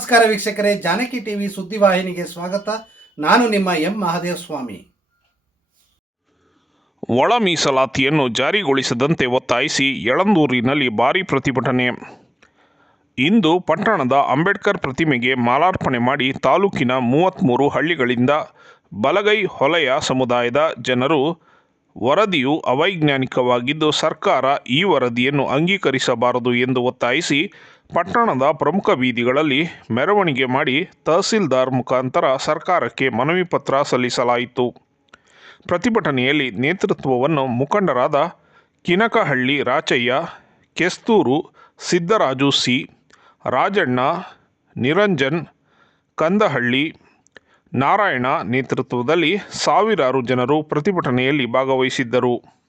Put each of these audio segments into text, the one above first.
ನಮಸ್ಕಾರ ವೀಕ್ಷಕರೇ, ಜಾನಕಿ ಟಿವಿ ಸುದ್ದಿವಾಹಿನಿಗೆ ಸ್ವಾಗತ. ನಾನು ನಿಮ್ಮ ಎಂ ಮಹಾದೇವ ಸ್ವಾಮಿ ಒಳ ಮೀಸಲಾತಿಯನ್ನು ಜಾರಿಗೊಳಿಸದಂತೆ ಒತ್ತಾಯಿಸಿ ಯಳಂದೂರಿನಲ್ಲಿ ಭಾರಿ ಪ್ರತಿಭಟನೆ. ಇಂದು ಪಟ್ಟಣದ ಅಂಬೇಡ್ಕರ್ ಪ್ರತಿಮೆಗೆ ಮಾಲಾರ್ಪಣೆ ಮಾಡಿ ತಾಲೂಕಿನ ಮೂವತ್ತ್ಮೂರು ಹಳ್ಳಿಗಳಿಂದ ಬಲಗೈ ಹೊಲೆಯ ಸಮುದಾಯದ ಜನರು ವರದಿಯು ಅವೈಜ್ಞಾನಿಕವಾಗಿದ್ದು ಸರ್ಕಾರ ಈ ವರದಿಯನ್ನು ಅಂಗೀಕರಿಸಬಾರದು ಎಂದು ಒತ್ತಾಯಿಸಿ ಪಟ್ಟಣದ ಪ್ರಮುಖ ಬೀದಿಗಳಲ್ಲಿ ಮೆರವಣಿಗೆ ಮಾಡಿ ತಹಸೀಲ್ದಾರ್ ಮುಖಾಂತರ ಸರ್ಕಾರಕ್ಕೆ ಮನವಿ ಪತ್ರ ಸಲ್ಲಿಸಲಾಯಿತು. ಪ್ರತಿಭಟನೆಯಲ್ಲಿ ನೇತೃತ್ವವನ್ನು ಮುಖಂಡರಾದ ಕಿನಕಹಳ್ಳಿ ರಾಚಯ್ಯ, ಕೆಸ್ತೂರು ಸಿದ್ದರಾಜು ಸಿ, ರಾಜಣ್ಣ, ನಿರಂಜನ್, ಕಂದಹಳ್ಳಿ ನಾರಾಯಣ ನೇತೃತ್ವದಲ್ಲಿ ಸಾವಿರಾರು ಜನರು ಪ್ರತಿಭಟನೆಯಲ್ಲಿ ಭಾಗವಹಿಸಿದ್ದರು.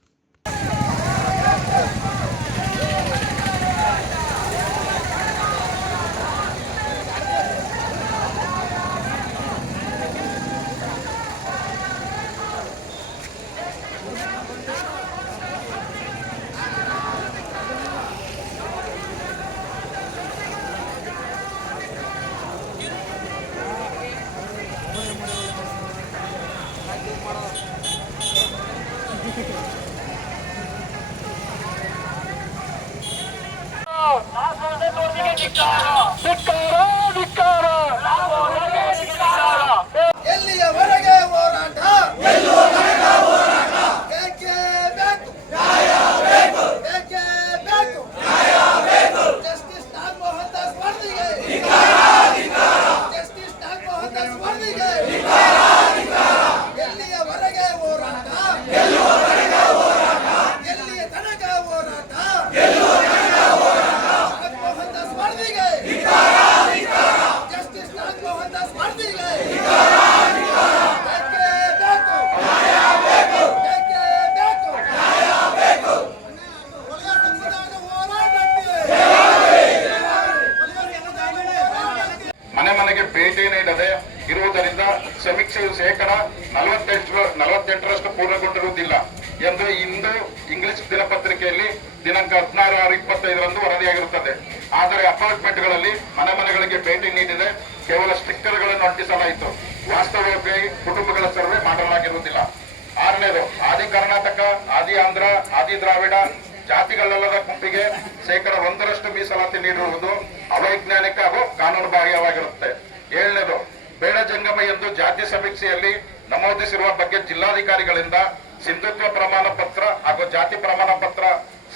छुटकारा ಮನೆಗೆ ಭೇಟಿ ನೀಡದೆ ಇರುವುದರಿಂದ ಸಮೀಕ್ಷೆಯು ಶೇಕಡ ನಲವತ್ತೆಂಟು ನಲವತ್ತೆಂಟರಷ್ಟು ಪೂರ್ಣಗೊಂಡಿರುವುದಿಲ್ಲ ಎಂದು ಇಂದು ಇಂಗ್ಲಿಷ್ ದಿನಪತ್ರಿಕೆಯಲ್ಲಿ ದಿನಾಂಕ ಹದಿನಾರು ಆರು ಇಪ್ಪತ್ತೈದರಂದು ವರದಿಯಾಗಿರುತ್ತದೆ. ಆದರೆ ಅಪಾರ್ಟ್ಮೆಂಟ್ಗಳಲ್ಲಿ ಮನೆ ಮನೆಗಳಿಗೆ ಭೇಟಿ ನೀಡಿದೆ. ಕೇವಲ ಸ್ಟಿಕ್ಕರ್ಗಳನ್ನು ಅಂಟಿಸಲಾಯಿತು. ವಾಸ್ತವವಾಗಿ ಕುಟುಂಬಗಳ ಸರ್ವೆ ಮಾಡಲಾಗಿರುವುದಿಲ್ಲ. ಆರನೇದು, ಆದಿ ಕರ್ನಾಟಕ, ಆದಿ ಆಂಧ್ರ, ಆದಿ ದ್ರಾವಿಡ ಜಾತಿಗಳಲ್ಲದ ಗುಂಪಿಗೆ ಶೇಕಡ ಒಂದರಷ್ಟು ಮೀಸಲಾತಿ ನೀಡಿರುವುದು ಅವೈಜ್ಞಾನಿಕ ಹಾಗೂ ಕಾನೂನು ಬಾಹ್ಯವಾಗಿರುತ್ತೆ ಏಳನೇದು, ಬೇಡ ಜಂಗಮ ಎಂದು ಜಾತಿ ಸಮೀಕ್ಷೆಯಲ್ಲಿ ನಮೂದಿಸಿರುವ ಬಗ್ಗೆ ಜಿಲ್ಲಾಧಿಕಾರಿಗಳಿಂದ ಸಿಂಧುತ್ವ ಪ್ರಮಾಣ ಪತ್ರ ಹಾಗೂ ಜಾತಿ ಪ್ರಮಾಣ ಪತ್ರ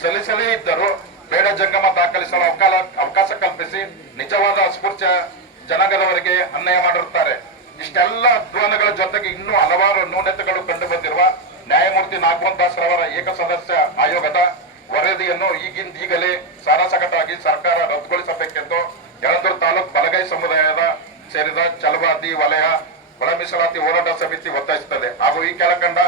ಸಲ್ಲಿಸಲೇ ಇದ್ದರೂ ಬೇಡ ಜಂಗಮ ದಾಖಲಿಸಲು ಅವಕಾಶ ಅವಕಾಶ ಕಲ್ಪಿಸಿ ನಿಜವಾದ ಅಸ್ಪೃಶ್ಯ ಜನಾಂಗದವರಿಗೆ ಅನ್ಯಾಯ ಮಾಡಿರುತ್ತಾರೆ. ಇಷ್ಟೆಲ್ಲ ಅಧ್ವಾನಗಳ ಜೊತೆಗೆ ಇನ್ನೂ ಹಲವಾರು ನ್ಯೂನತೆಗಳು ಕಂಡುಬಂದಿರುವ ನ್ಯಾಯಮೂರ್ತಿ ನಾಗವಂತ ದಾಸ್ ರವರ ಏಕ ಸದಸ್ಯ ಆಯೋಗದ ವರದಿಯನ್ನು ಈಗಿಂದ ಈಗಲೇ ಸಾರಾಸಗಟಾಗಿ ಸರ್ಕಾರ ರದ್ದುಗೊಳಿಸಬೇಕೆಂದು ಯಳಂದೂರು ತಾಲೂಕು ಬಲಗೈ ಸಮುದಾಯದ ಸೇರಿದ ಚಲವಾದಿ ವಲಯ ಒಳ ಮೀಸಲಾತಿ ಹೋರಾಟ ಸಮಿತಿ ಒತ್ತಾಯಿಸುತ್ತದೆ. ಹಾಗೂ ಈ ಕೆಳಕಂಡ